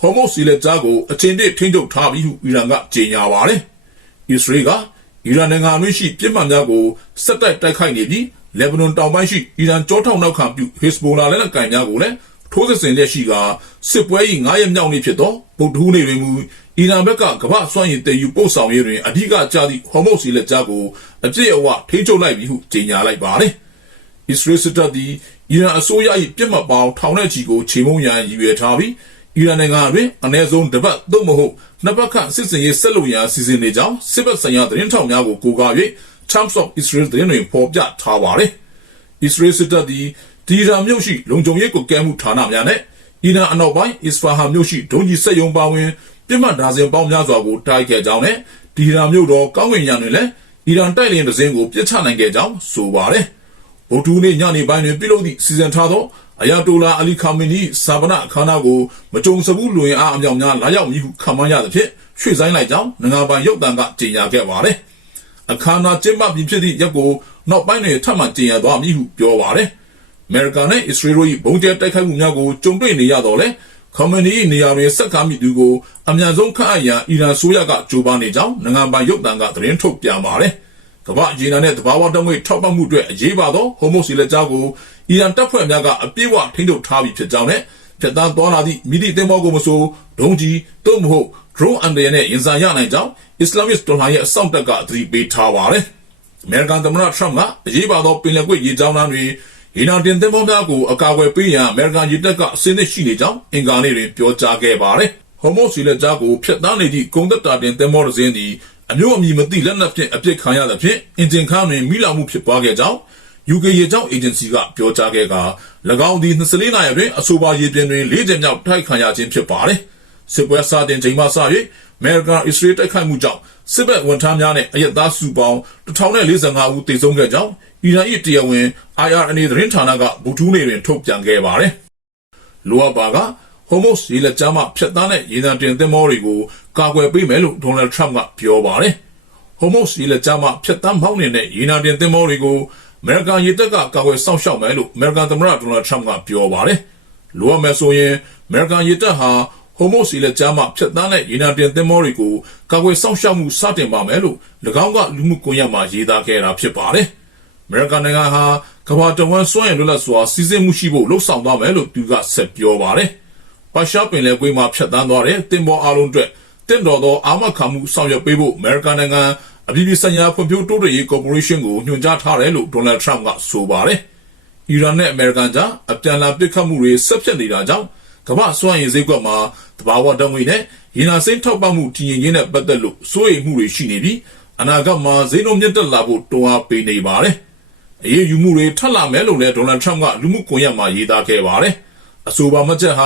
ဟော်မုတ်စီလက်ကြားကိုအထင်သေးထိန်းချုပ်ထားပြီးဟုအီရန်ကကြေညာပါတယ်။အစ္စရေးကအီရန်နိုင်ငံတွင်းရှိပြစ်မှတ်များကိုဆက်တိုက်ခိုက်နေပြီးလက်ဘနွန်တောင်ပိုင်းရှိအီရန်ကြောထောက်နောက်ခံပြုဟစ်ဇ်ဘိုလာလက်နက်ကိုင်များကိုလည်းထိုးစစ်ဆင်လက်ရှိကစစ်ပွဲ၏9ရက်မြောက်နေ့ဖြစ်သောဗုဒ္ဓဟူးနေ့တွင်မူအီရန်ဘက်ကကမ္ဘာစွမ်းရည်တည်ယူပို့ဆောင်ရေးတွင်အဓိကကျသည့်ဟော်မုတ်စီလက်ကြားကိုအပြည့်အဝထိန်းချုပ်လိုက်ပြီဟုကြေညာလိုက်ပါတယ်။အစ္စရေးစစ်တပ်သည်အီရန်အစိုးရ၏ပြစ်မှတ်ပေါင်းထောင်နဲ့ချီကိုခြေမုံရန်ရည်ရွယ်ထားပြီးအီရန်နိုင်ငံတွင်အနည်းဆုံးတစ်ပတ်သို့မဟုတ်နှစ်ပတ်ခန့်စစ်စင်ရေးဆက်လုပ်ရန်စီစဉ်နေကြောင်းစစ်ဘက်ဆိုင်ရာသတင်းထောက်များကိုကိုးကား၍ Times of Israel သတင်းတွင်ဖော်ပြထားပါတယ်။အစ္စရေးစစ်တပ်သည်တီရာမြို့ရှိလုံခြုံရေးကွပ်ကဲမှုဌာနများနဲ့အီရန်အနောက်ပိုင်းအစ္စဖာဟာမြို့ရှိဒုံးကျည်စက်ရုံပါဝင်ပြစ်မှတ်ဒါဇင်ပေါင်းများစွာကိုတိုက်ခဲ့ကြောင်းနဲ့တီရာမြို့တော်ကောင်းကင်ယံတွင်လည်းအီရန်တိုက်လျင်တစ်စင်းကိုပစ်ချနိုင်ခဲ့ကြောင်းဆိုပါတယ်။ဗုဒ္ဓဟူးနေ့ညနေပိုင်းတွင်ပြုလုပ်သည့်စီစဉ်ထားသောအယာတိုလာအလီခါမီနီစာပနအခမ်းအနားကိုမကြုံစဘူးလူရင်အားအမြောက်များလာရောက်မည်ဟုခန့်မှန်းရသဖြင့်ရွှေ့ဆိုင်းလိုက်ကြောင်းနိုင်ငံပိုင်ရုပ်သံကကြေညာခဲ့ပါတယ်။အခမ်းအနားကျင်းပပြီးဖြစ်သည့်ရက်ကိုနောက်ပိုင်းတွင်ထပ်မံကြေညာသွားမည်ဟုပြောပါတယ်။အမေရိကန်နဲ့အစ္စရေးတို့၏ဘုံကျဲတိုက်ခိုက်မှုများကိုကြုံတွေ့နေရတော့လေခါမနီနေရာတွင်ဆက်ကားမိသူကိုအမြန်ဆုံးခန့်အပ်ရန်အီရန်ဆိုရကကြိုးပမ်းနေကြောင်းနိုင်ငံပိုင်ရုပ်သံကသတင်းထုတ်ပြန်ပါတယ်။ကမ္ဘာ့ရေနံနဲ့သဘာဝဓာတ်ငွေ့ထောက်ပံ့မှုအတွက်အရေးပါသောဟော်မုတ်စီလက်ကြားကိုအီရန်တပ်ဖွဲ့များကအပြည့်အဝထိန်းချုပ်ထားပြီးဖြစ်ကြောင်းနဲ့ဖြတ်သန်းသွားလာသည့်မိသည့်သင်္ဘောကိုမဆိုဒုံးကျည်သို့မဟုတ် drone အန္တရာယ်နဲ့ရင်ဆိုင်ရနိုင်ကြောင်းအစ္စလာမစ်တော်လှန်ရေးအစောင့်တပ်ကသတိပေးထားပါတယ်။အမေရိကန်သမ္မတထရမ့်ကအရေးပါသောပင်လယ်ကွေ့ရေကြောင်းတွင်ရေနံတင်သင်္ဘောများကိုအကာအကွယ်ပေးရန်အမေရိကန်ရေတပ်ကအစင်းသစ်ရှိနေကြောင်းအင်္ဂါနေ့တွင်ပြောကြားခဲ့ပါတယ်။ဟော်မုတ်စီလက်ကြားကိုဖျက်ဆီးနေသည့်ကုန်သက်တာတင်သင်္ဘောတစ်စင်းသည်အမျိုးအမည်မသိလက်နက်ဖြင့်အပစ်ခံရသဖြင့်အင်ဂျင်ခန်းတွင်မိလောင်မှုဖြစ်ပွားခဲ့ကြောင်း UK ရေကြောင်းအေဂျင်စီကပြောကြားခဲ့ကာ၎င်းသည်24နာရီတွင်အဆိုပါရေပြင်တွင်4ကြိမ်မြောက်တိုက်ခံရခြင်းဖြစ်ပါတယ်။စစ်ပွဲစတင်ချိန်မှစ၍အမေရိကန်အစ္စရေးတိုက်ခိုက်မှုကြောင့်စစ်ဘက်ဝန်ထမ်းများနဲ့အရက်သားစုပေါင်း1045ဦးသေဆုံးခဲ့ကြောင်းအီရန်၏တရားဝင် IRNA သတင်းဌာနကဗုဒ္ဓဟူးနေ့တွင်ထုတ်ပြန်ခဲ့ပါတယ်။လိုအပ်ပါကဟော်မုတ်ရေလက်ကြားမှဖျက်ဆီးတဲ့ရေနံတင်သင်္ဘောတွေကိုကာကွယ်ပေးမယ်လို့ဒေါ်နယ်ထရမ့်ကပြောပါတယ်။ဟော်မုတ်ရေလက်ကြားမှဖျက်ဆီးမောင်းနေတဲ့ရေနံတင်သင်္ဘောတွေကိုအမေရိကန်ရေတပ်ကကာကွယ်စောင့်ရှောက်မယ်လို့အမေရိကန်သမ္မတဒေါ်နယ်ထရမ့်ကပြောပါတယ်။လိုအပ်မယ်ဆိုရင်အမေရိကန်ရေတပ်ဟာဟော်မုတ်စီလက်ကြားမှဖျက်ဆီးတဲ့ရေနံတင်သင်္ဘောတွေကိုကာကွယ်စောင့်ရှောက်မှုစတင်ပါမယ်လို့၎င်းကလူမှုကွန်ရက်မှာရေးသားခဲ့တာဖြစ်ပါတယ်။အမေရိကန်နိုင်ငံဟာကမ္ဘာတဝန်းစွမ်းရည်လွတ်လပ်စွာစီးဆင်းမှုရှိဖို့လှုံ့ဆော်သွားမယ်လို့သူကဆက်ပြောပါတယ်။ပါရှားပင်လယ်ကွေ့မှာဖျက်ဆီးသွားတဲ့တင်ပေါ်အလုံးအတွက်တင့်တော်သောအာမခံမှုဆောင်ရွက်ပေးဖို့အမေရိကန်နိုင်ငံအပြည်ပြည်ဆိုင်ရာဖွံ့ဖြိုးတိုးတက်ရေးကော်ပိုရေးရှင်းကိုညွှန်ကြားထားတယ်လို့ဒေါ်နယ်ထရမ့်ကဆိုပါတယ်။အီရန်နဲ့အမေရိကန်ကြားအပြန်အလှန်ပစ်ခတ်မှုတွေဆက်ဖြစ်နေတာကြောင့်ကမ္ဘာစွမ်းရည်ဈေးကွက်မှာသဘာဝဓာတ်ငွေ့နဲ့ရေနံစိမ်းထောက်ပံ့မှုတည်ငြိမ်ရေးနဲ့ပတ်သက်လို့စိုးရိမ်မှုတွေရှိနေပြီးအနာဂတ်မှာဈေးနှုန်းမြင့်တက်လာဖို့တွန်းအားပေးနေပါတယ်။အရေးယူမှုတွေထပ်လာမယ်လို့လည်းဒေါ်နယ်ထရမ့်ကလူမှုကွန်ရက်မှာရေးသားခဲ့ပါတယ်။အဆိုပါမှတ်ချက်ဟာ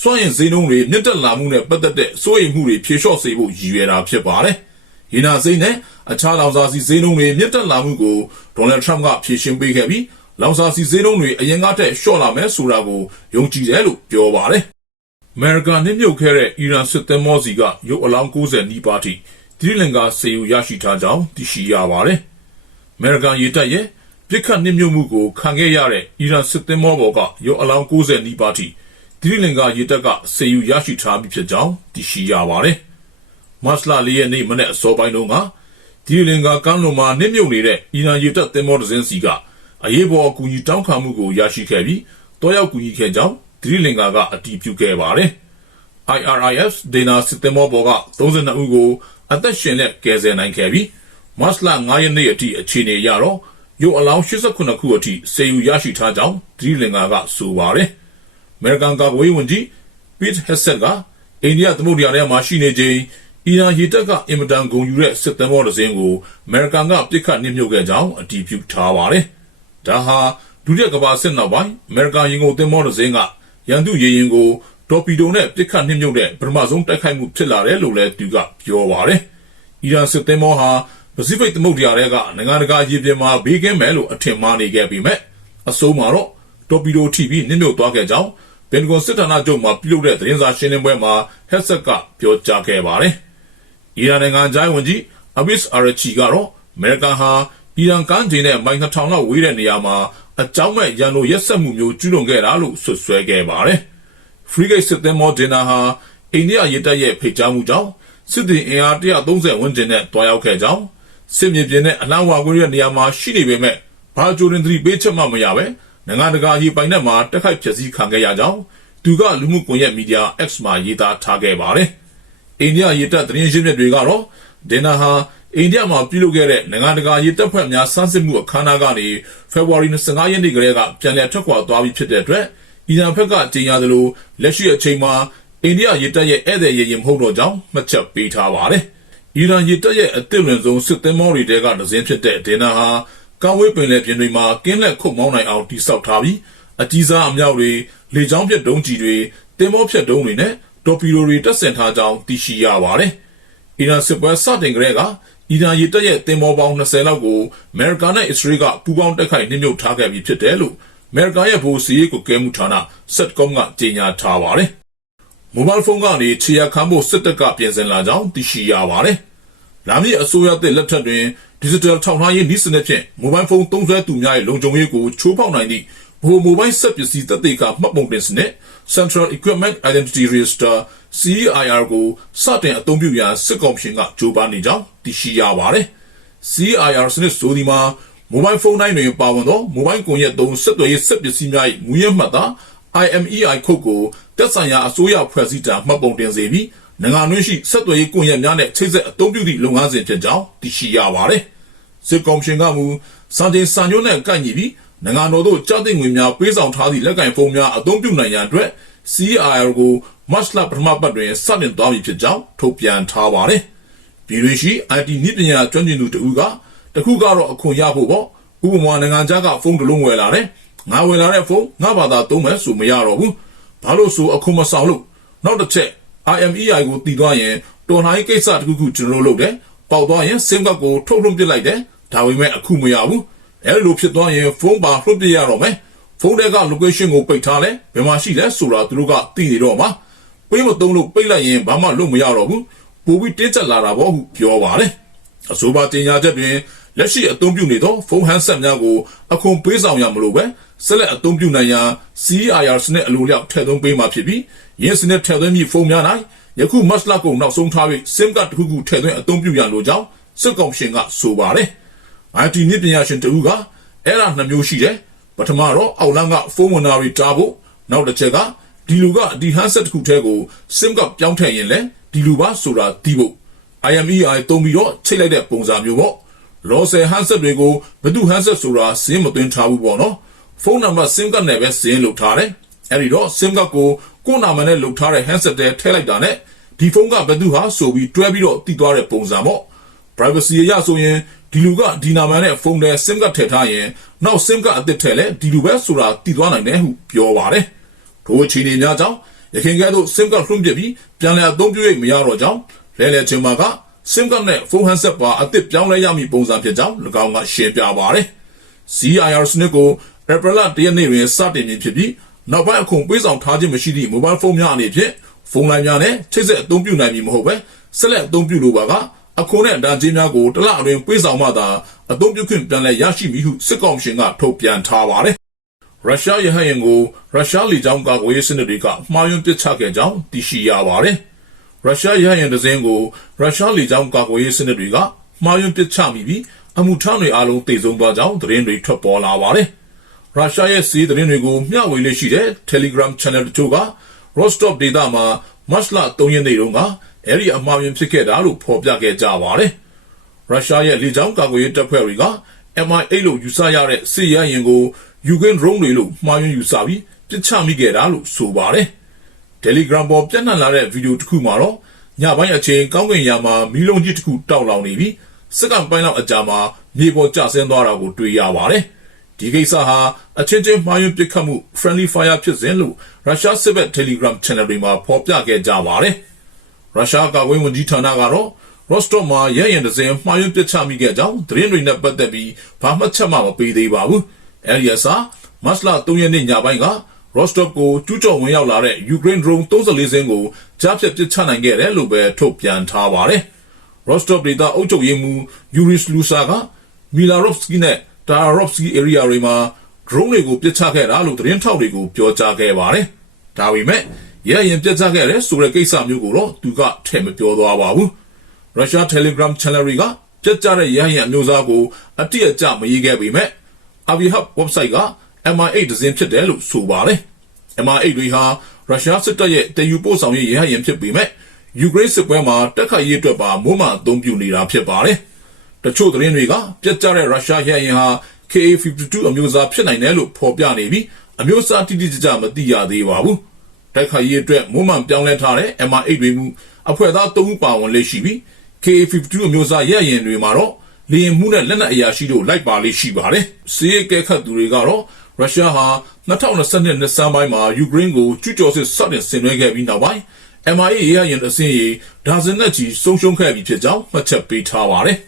စွမ်းရည်ဈေးနှုန်းတွေမြင့်တက်လာမှုနဲ့ပတ်သက်တဲ့စိုးရိမ်မှုတွေဖြေလျှော့စေဖို့ရည်ရွယ်တာဖြစ်ပါတယ်။ရေနံစိမ်းနဲ့အခြားလောင်စာဆီဈေးနှုန်းတွေမြင့်တက်လာမှုကိုဒေါ်နယ်ထရမ့်ကဖြေရှင်းပေးခဲ့ပြီးလောင်စာဆီဈေးနှုန်းတွေအရင်ကထက်လျှော့လာမယ်ဆိုတာကိုယုံကြည်တယ်လို့ပြောပါတယ်။အမေရိကန်နှိမ့်မြုပ်ခဲ့တဲ့အီရန်စစ်သင်္ဘောစီကရုပ်အလောင်း90နီးပါးထိသီရိလင်္ကာစေယူရရှိထားကြောင်းသိရှိရပါတယ်။အမေရိကန်ရေတပ်ရဲ့ပြစ်ခတ်နှိမ့်မြုပ်မှုကိုခံခဲ့ရတဲ့အီရန်စစ်သင်္ဘောပေါ်ကရုပ်အလောင်း90နီးပါးထိသီရိလင်္ကာရေတပ်ကစေယူရရှိထားပြီးဖြစ်ကြောင်းသိရှိရပါတယ်။မတ်လ4ရက်နေ့မနေ့အစောပိုင်းတုန်းကသီရိလင်္ကာကမ်းလွန်မှာနှိမ့်မြုပ်နေတဲ့အီရန်ရေတပ်သင်္ဘောတစ်စင်းစီကအရေးပေါ်အကူအညီတောင်းခံမှုကိုရရှိခဲ့ပြီးတောရောက်ကူညီခဲ့ကြောင်းသီရိလင်္ကာကအတည်ပြုခဲ့ပါတယ်။ IRIS ဒေနာစစ်သင်္ဘောပေါ်က32ဦးကိုအသက်ရှင်လက်ကယ်ဆယ်နိုင်ခဲ့ပြီးမတ်လ9ရက်နေ့အထိအခြေအနေရတော့ရုပ်အလောင်း89ခုအထိစေယူရရှိထားကြောင်းသီရိလင်္ကာကဆိုပါတယ်။အမေရိကန်ကာကွယ်ရေးဝန်ကြီး Pete Hegseth ကအိန္ဒိယသမုဒ္ဒရာထဲမှာရှိနေချိန်အီရန်ရေတပ်ကအင်မတန်ဂုဏ်ယူတဲ့စစ်သင်္ဘောတစ်စင်းကိုအမေရိကန်ကပစ်ခတ်နှိမ့်မြုပ်ခဲ့ကြောင်းအတည်ပြုထားပါတယ်။ဒါဟာဒုတိယကမ္ဘာစစ်နောက်ပိုင်းအမေရိကန်ရေငုံသင်္ဘောတစ်စင်းကရန်သူရေရင်ကိုတော်ပီဒိုနဲ့ပစ်ခတ်နှိမ့်မြုပ်တဲ့ပထမဆုံးတိုက်ခိုက်မှုဖြစ်လာတယ်လို့လည်းသူကပြောပါတယ်။အီရန်စစ်သင်္ဘောဟာပစိဖိတ်သမုဒ္ဒရာထဲကနိုင်ငံတကာရေပြင်မှာဘေးကင်းမယ်လို့အထင်မှားနေခဲ့ပေမဲ့အဆုံးမှာတော့တော်ပီဒိုထိပြီးနှိမ့်မြုပ်သွားခဲ့ကြောင်းပင်တဂွန်စစ်ဌာနချုပ်မှာပြုလုပ်တဲ့သတင်းစာရှင်းလင်းပွဲမှာဟက်ဆက်ကပြောကြားခဲ့ပါတယ်။အီရန်နိုင်ငံသားဝန်ကြီးအဘစ်အာရချီကတော့အမေရိကန်ဟာအီရန်ကမ်းခြေနဲ့မိုင်2000လောက်ဝေးတဲ့နေရာမှာအကြောင်းမဲ့ရန်လိုရက်စက်မှုမျိုးကျူးလွန်ခဲ့တာလို့ဆွဆွဲခဲ့ပါတယ်။ Frigate စစ်သင်္ဘောဒင်နာဟာ အိန္ဒိယရေတပ်ရဲ့ဖိတ်ကြားမှုကြောင့်စစ်သည်အင်အား130ဝန်းကျင်နဲ့တွားရောက်ခဲ့ကြောင်းစစ်မြေပြင်နဲ့အလံဝါခွင့်ရနေရာမှာရှိနေပေမဲ့ဘာဂျိုရင်သတိပေးချက်မှမရပဲနိုင်ငံတကာရေပိုင်နက်မှာတက်ခိုက်ဖျက်ဆီးခံခဲ့ရကြောင်းသူကလူမှုကွန်ရက်မီဒီယာ X မှာရေးသားထားခဲ့ပါတယ်။အိန္ဒိယရေတပ်သတင်းရင်းမြစ်တွေကတော့ဒေနာဟာအိန္ဒိယမှာပြုလုပ်ခဲ့တဲ့နိုင်ငံတကာရေတပ်ဖွဲ့များစမ်းစစ်မှုအခမ်းအနားကနေဖေဖော်ဝါရီ25ရက်နေ့ကလေးကပြန်လည်ထွက်ခွာသွားပြီးဖြစ်တဲ့အတွက်အီရန်ဘက်ကကြေညာသလိုလက်ရှိအချိန်မှာအိန္ဒိယရေတပ်ရဲ့ဧည့်သည်ရေရင်မဟုတ်တော့ကြောင်းမှတ်ချက်ပေးထားပါတယ်။အီရန်ရေတပ်ရဲ့အသစ်လွန်ဆုံးစစ်သင်္ဘောတွေတဲကတစ်စင်းဖြစ်တဲ့ဒေနာဟာကာဝေးပင်လယ်ပြင်တွေမှာကင်းလက်ခုတ်မောင်းနိုင်အောင်တိစောက်ထားပြီးအကြီးစားအမြောက်တွေလေကြောင်းပြဒုံးကြီးတွေတင်မောဖြတ်ဒုံးတွေနဲ့တော်ပီဒိုတွေတပ်ဆင်ထားကြောင်းသိရှိရပါတယ်။အီရန်စစ်ပွဲစတင်ကြတဲ့ကအီရန်ရေတပ်ရဲ့တင်မောပေါင်း20လောက်ကိုအမေရိကန်နဲ့အစ္စရေးကပူးပေါင်းတိုက်ခိုက်နှိမ့်ညွတ်ထားခဲ့ပြီးဖြစ်တယ်လို့အမေရိကန်ရဲ့ဗဟိုစီးရေးကိုကဲမှုဌာန SATCOM ကကြေညာထားပါတယ်။မိုဘိုင်းဖုန်းကနေခြေရခံဖို့စစ်တပ်ကပြင်ဆင်လာကြောင်းသိရှိရပါတယ်။လာမည့်အစိုးရသစ်လက်ထက်တွင်Digital ထောက်လှမ်းရေးနည်းစနစ်ဖြင့်မိုဘိုင်းဖုန်းသုံးစွဲသူများရဲ့လုံခြုံရေးကိုချိုးဖောက်နိုင်သည့်ဗဟိုမိုဘိုင်းဆက်ပစ္စည်းသက်သေကမှတ်ပုံတင်စနစ် Central Equipment Identity Register CEIR ကိုစတင်အသုံးပြုရန်စစ်ကော်မရှင်ကကြိုးပမ်းနေကြောင်းသိရှိရပါတယ်။ CEIR စနစ်ဆိုဒီမှာမိုဘိုင်းဖုန်းတိုင်းတွင်ပါဝင်သောမိုဘိုင်းကွန်ရက်သုံးဆက်သွယ်ရေးဆက်ပစ္စည်းများ၏မူရင်းမှတ်သား IMEI ခုတ်ကိုသက်ဆိုင်ရာအစိုးရဖွဲ့စည်းတာမှတ်ပုံတင်စေပြီးနိုင်ငံတွင်းရှိဆက်သွယ်ရေးကွန်ရက်များနဲ့ချိတ်ဆက်အသုံးပြုသည့်လုပ်ငန်းစဉ်ဖြစ်ကြောင်းသိရှိရပါတယ်။စစ်ကော်မရှင်ကမူစံချိန်စံညွှန်းနဲ့ကိုက်ညီပြီးနိုင်ငံတော်တို့ကြားသိငွေများပေးဆောင်ထားသည့်လက်ကင်ဖုန်းများအသုံးပြုနိုင်ရန်အတွက် CEIR ကိုမတ်လပထမပတ်တွင်စတင်သွားပြီဖြစ်ကြောင်းထုတ်ပြန်ထားပါတယ်။ပြည်တွင်းရှိ IT နည်းပညာကျွမ်းကျင်သူတဦးကတခုကတော့အခွန်ရဖို့ပေါ့ဥပမာနိုင်ငံခြားကဖုန်းတစ်လုံးဝယ်လာတယ်ငါဝယ်လာတဲ့ဖုန်းငါဘာသာသုံးမယ်ဆိုမရတော့ဘူးဘာလို့ဆိုအခွန်မဆောင်လို့နောက်တစ်ချက် IMEI ကိုတည်သွားရင်တော်လှန်ရေးကိစ္စတခုခုကျွန်တော်လုပ်တယ်ပေါက်သွားရင် SIM ကတ်ကိုထုတ်လွှင့်ပစ်လိုက်တယ်ဒါပေမဲ့အခုမရဘူးအဲ့လိုဖြစ်သွားရင်ဖုန်းပါလွှင့်ပစ်ရတော့မယ်ဖုန်းတွေက location ကိုပိတ်ထားလဲဘယ်မှာရှိလဲဆိုတာသူတို့ကသိနေတော့မှာပေးမသုံးလို့ပိတ်လိုက်ရင်ဘာမှလုပ်မရတော့ဘူးပိုပြီးတင်းကျပ်လာတာပေါ့ဟုပြောပါတယ်အဆိုပါတင်ညာချက်တွင်လက်ရှိအသုံးပြုနေသောဖုန်းဟန်ဆက်များကိုအခွန်ပေးဆောင်ရမလို့ပဲဆက်လက်အသုံးပြုနိုင်ရန် CEIR စနစ်အလိုလျောက်ထည့်သွင်းပေးမှာဖြစ်ပြီးယင်းစနစ်ထည့်သွင်းပြီးဖုန်းများ၌ယခုမတ်လကုန်နောက်ဆုံးထားပြီး SIM ကတ်တစ်ခုခုထည့်သွင်းအသုံးပြုရလိုကြောင်းစစ်ကောင်ရှင်ကဆိုပါတယ်။ IT နည်းပညာရှင်တဦးကအဲ့ဒါနှစ်မျိုးရှိတယ်ပထမတော့အောက်လမ်းကဖုန်းဝန်နာတွေတားဖို့နောက်တစ်ချက်ကဒီလူကဒီဟန်ဆက်တစ်ခုထဲကို SIM ကတ်ပြောင်းထည့်ရင်လည်းဒီလူပါဆိုတာသိဖို့ IMEI သုံးပြီးတော့ချိတ်လိုက်တဲ့ပုံစံမျိုးပေါ့လောဆယ်ဟန်ဆက်တွေကိုဘယ်သူဟန်ဆက်ဆိုတာစင်းမသွင်းထားဘူးပေါ့နော်ဖုန်းနံပါတ် SIM ကတ်နဲ့ပဲစင်းလုပ်ထားတယ်အဲ့ဒီတော့ SIM ကတ်ကိုကိုယ်နာမည်နဲ့လုပ်ထားတဲ့ဟန်ဆက်တွေထည့်လိုက်တာနဲ့ဒီဖုန်းကဘယ်သူဟာဆိုပြီးတွဲပြီးတော့တည်သွားတဲ့ပုံစံပေါ့ privacy အရဆိုရင်ဒီလူကဒီနာမည်နဲ့ဖုန်းထဲ SIM ကတ်ထည့်ထားရင်နောက် SIM ကတ်အသစ်ထည့်လဲဒီလူပဲဆိုတာတည်သွားနိုင်တယ်ဟုပြောပါတယ်ထိုအခြေအနေများကြောင့်ရခိုင်ကဲ့သို့ SIM ကတ်လွှင့်ပစ်ပြီးပြန်လည်အသုံးပြုရမရတော့ကြောင်းလဲချင်းမှာကSIM ကတ်နဲ့ဖုန်းဟန်ဆက်ပါအသစ်ပြောင်းလဲရမည့်ပုံစံဖြစ်ကြောင်း၎င်းကရှင်းပြပါတယ်။ CEIR စနစ်ကိုဧပြီလ1ရက်နေ့တွင်စတင်ပြီးဖြစ်ပြီးနောက်ပိုင်းအခွန်ပေးဆောင်ထားခြင်းမရှိသည့်မိုဘိုင်းဖုန်းများအနေဖြင့်ဖုန်းလိုင်းများနဲ့ချိတ်ဆက်အသုံးပြုနိုင်မည်မဟုတ်ပဲဆက်လက်အသုံးပြုလိုပါကအခွန်နဲ့ဒဏ်ကြေးများကိုတစ်လအတွင်းပေးဆောင်မှသာအသုံးပြုခွင့်ပြန်လည်ရရှိမည်ဟုစစ်ကောင်ရှင်ကထုတ်ပြန်ထားပါတယ်။ရုရှားရဟတ်ယာဉ်ကိုရုရှားလေကြောင်းကာကွယ်ရေးစနစ်တွေကမှားယွင်းပစ်ချခဲ့ကြောင်းသိရှိရပါတယ်။ရုရှားရဟတ်ယာဉ်တစ်စင်းကိုရုရှားလေကြောင်းကာကွယ်ရေးစနစ်တွေကမှားယွင်းပစ်ချမိပြီးအမှုထမ်းတွေအားလုံးတိတ်ဆုံးသွားကြောင်းသတင်းတွေထွက်ပေါ်လာပါတယ်။ရုရှားရဲ့စီးသတင်းတွေကိုမျှဝေလေးရှိတဲ့ Telegram Channel တချို့က Rostov ဒေသမှာမတ်လ3ရက်နေ့တုန်းကအဲ့ဒီအမှားယွင်းဖြစ်ခဲ့တာလို့ဖော်ပြခဲ့ကြပါတယ်။ရုရှားရဲ့လေကြောင်းကာကွယ်ရေးတပ်ဖွဲ့တွေက MI8 လို့ယူဆရတဲ့စစ်ရဟတ်ယာဉ်ကိုယူကရိန်းဒရုန်းတွေလို့မှားယွင်းယူဆပြီးပစ်ချမိခဲ့တာလို့ဆိုပါတယ်။ Telegram ပေါ်ပြန့်နှံ့လာတဲ့ဗီဒီယိုတစ်ခုမှာတော့ညပိုင်းအချိန်ကောင်းကင်ယံမှာမီးလုံးကြီးတစ်ခုတောက်လောင်နေပြီးစက္ကန့်ပိုင်းလောက်အကြာမှာမြေပေါ်ကျဆင်းသွားတာကိုတွေ့ရပါတယ်။ဒီကိစ္စဟာအချင်းချင်းမှားယွင်းပစ်ခတ်မှု friendly fire ဖြစ်စဉ်လို့ရုရှားစစ်ဘက် Telegram Channel တွေမှာဖော်ပြခဲ့ကြပါတယ်။ရုရှားကာကွယ်ရေးဝန်ကြီးဌာနကတော့ Rostov မှာရဟတ်ယာဉ်တစ်စင်းမှားယွင်းပစ်ချမိခဲ့ကြောင်းသတင်းတွေနဲ့ပတ်သက်ပြီးဘာမှချက်မှမပေးသေးပါဘူး။အဲဒီအစားမတ်လ3ရက်နေ့ညပိုင်းကRostov ကိုကျူးကျော်ဝင်ရောက်လာတဲ့ယူကရိန်းဒရုန်း34စင်းကိုကြားဖြတ်ပစ်ချနိုင်ခဲ့တယ်လို့ပဲထုတ်ပြန်ထားပါတယ်။ Rostov ဒေသအုပ်ချုပ်ရေးမှူးယူရီစလူဆာကမီလာရော့ဖ်စကီနဲ့တာရာရော့ဖ်စကီ area တွေမှာဒရုန်းတွေကိုပစ်ချခဲ့တာလို့သတင်းထောက်တွေကိုပြောကြားခဲ့ပါတယ်။ဒါပေမဲ့ ရရင်ပြတ်သားခဲ့တဲ့ဆိုတဲ့ကိစ္စမျိုးကိုတော့သူကထဲ့မပြောသွားပါဘူးရုရှား Telegram channel တွေကပြတ်သားတဲ့ရဟယံမျိုးစားကိုအတိအကျမရေးခဲ့ပေမဲ့ Aviahub website က MI8 ဒဇင်ဖြစ်တယ်လို့ဆိုပါတယ် MI8 တွေဟာရုရှားစစ်တပ်ရဲ့တည်ယူပို့ဆောင်ရေးရဟယံဖြစ်ပေမဲ့ယူကရိန်းစစ်ပွဲမှာတက်ခိုက်ရေးအတွက်ပါမွမ်းမံအသုံးပြုနေတာဖြစ်ပါတယ်တချို့သတင်းတွေကပြတ်ကျတဲ့ရုရှားရဟယံဟာ KA-52 အမျိုးအစားဖြစ်နိုင်တယ်လို့ဖော်ပြနေပြီးအမျိုးအစားတိတိကျကျမသိရသေးပါဘူးတက်ခိုက်ရေးအတွက်မွမ်းမံပြောင်းလဲထားတဲ့ MI8 တွေမှုအဖွဲ့သား3ဦးပါဝင်လေ့ရှိပြီး KA-52 အမျိုးအစားရဟယံတွေမှာတော့လေယာဉ်မှုနဲ့လက်နက်အရာရှိတို့လိုက်ပါလေ့ရှိပါတယ်စီးရဲကဲခတ်သူတွေကတော့ရုရှားဟာ2022နှစ်ဆန်းပိုင်းမှာယူကရိန်းကိုကျူးကျော်စစ်စတင်ဆင်နွှဲခဲ့ပြီးနောက်ပိုင်းMIA ရဟယံအစင်းရေဒါဇင်နဲ့ချီဆုံးရှုံးခဲ့ပြီဖြစ်ကြောင်းမှတ်ချက်ပေးထားပါတယ်